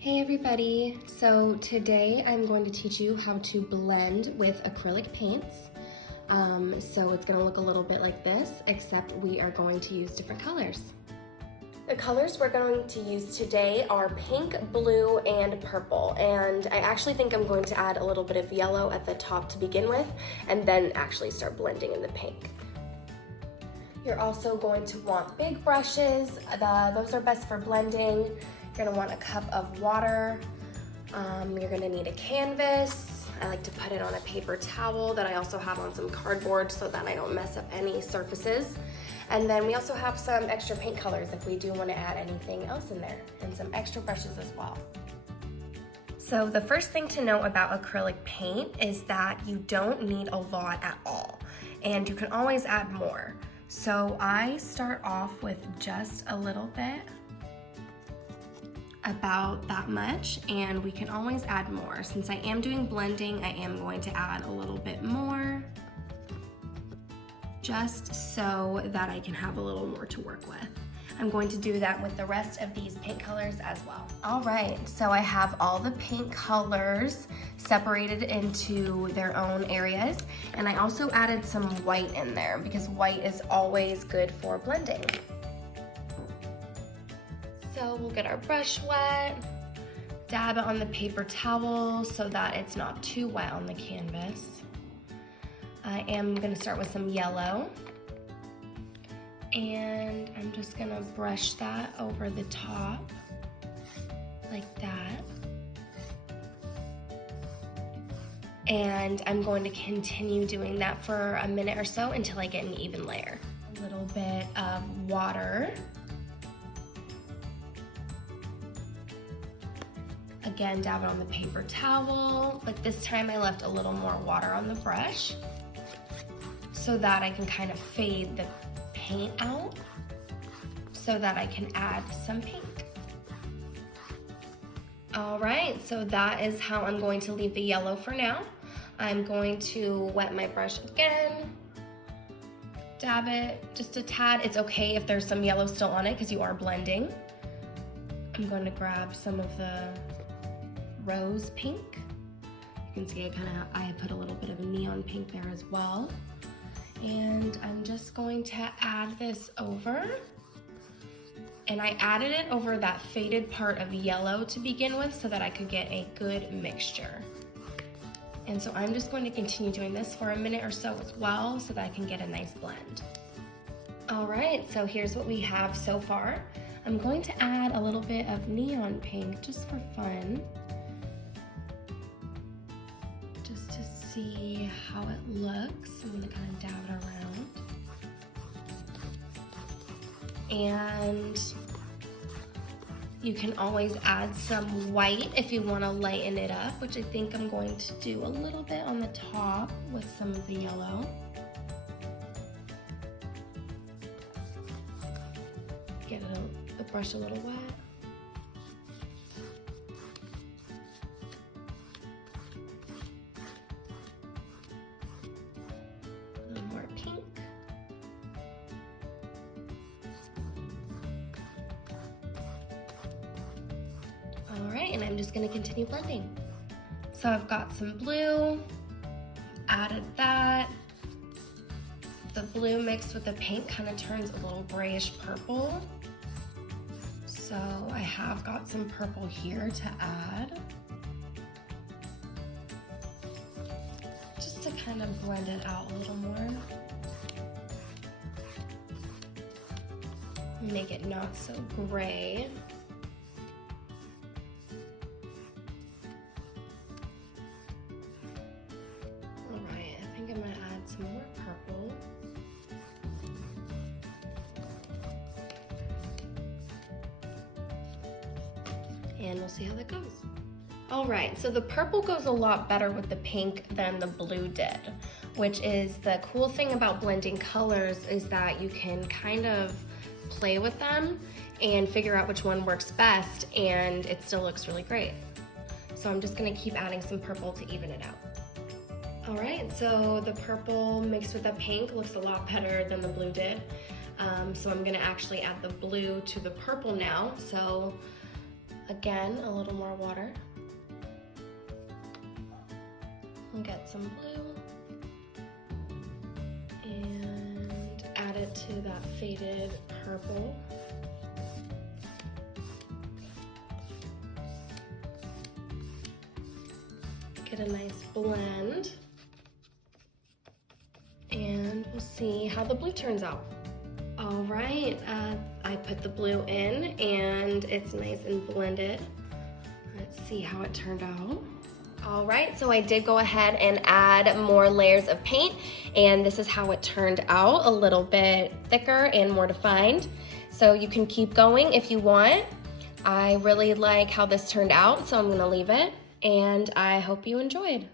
Hey everybody! So today I'm going to teach you how to blend with acrylic paints. So it's going to look a little bit like this, except we are going to use different colors. The colors we're going to use today are pink, blue, and purple. And I actually think I'm going to add a little bit of yellow at the top to begin with, and then actually start blending in the pink. You're also going to want big brushes. Those are best for blending. You're gonna want a cup of water. You're gonna need a canvas. I like to put it on a paper towel that I also have on some cardboard so that I don't mess up any surfaces. And then we also have some extra paint colors if we do want to add anything else in there, and some extra brushes as well. So the first thing to know about acrylic paint is that you don't need a lot at all, and you can always add more. So I start off with just a little bit, about that much, and we can always add more. Since I am doing blending, I am going to add a little bit more, just so that I can have a little more to work with. I'm going to do that with the rest of these paint colors as well. All right, so I have all the paint colors separated into their own areas, and I also added some white in there because white is always good for blending. So we'll get our brush wet, dab it on the paper towel so that it's not too wet on the canvas. I am gonna start with some yellow, and I'm just gonna brush that over the top like that. And I'm going to continue doing that for a minute or so until I get an even layer. A little bit of water. Again, dab it on the paper towel, but this time I left a little more water on the brush so that I can kind of fade the paint out so that I can add some pink. All right, so that is how I'm going to leave the yellow for now. I'm going to wet my brush again, dab it just a tad. It's okay if there's some yellow still on it because you are blending. I'm going to grab some of the rose pink. You can see I put a little bit of a neon pink there as well. And I'm just going to add this over. And I added it over that faded part of yellow to begin with so that I could get a good mixture. And so I'm just going to continue doing this for a minute or so as well so that I can get a nice blend. All right, so here's what we have so far. I'm going to add a little bit of neon pink just for fun, just to see how it looks. I'm gonna kind of dab it around. And you can always add some white if you want to lighten it up, which I think I'm going to do a little bit on the top with some of the yellow. Get the brush a little wet. A little more pink. All right, and I'm just gonna continue blending. So I've got some blue, added that. The blue mixed with the pink kind of turns a little grayish purple. So I have got some purple here to add, just to kind of blend it out a little more. Make it not so gray. All right, I think I'm gonna add some more purple. And we'll see how that goes. All right, so the purple goes a lot better with the pink than the blue did, which is the cool thing about blending colors is that you can kind of play with them and figure out which one works best, and it still looks really great. So I'm just gonna keep adding some purple to even it out. All right, so the purple mixed with the pink looks a lot better than the blue did. So I'm gonna actually add the blue to the purple now. So again, a little more water. We'll get some blue and add it to that faded purple. Get a nice blend. And we'll see how the blue turns out. All right, I put the blue in and it's nice and blended. Let's see how it turned out. All right, so I did go ahead and add more layers of paint, and this is how it turned out, a little bit thicker and more defined. So you can keep going if you want. I really like how this turned out, so I'm gonna leave it, and I hope you enjoyed.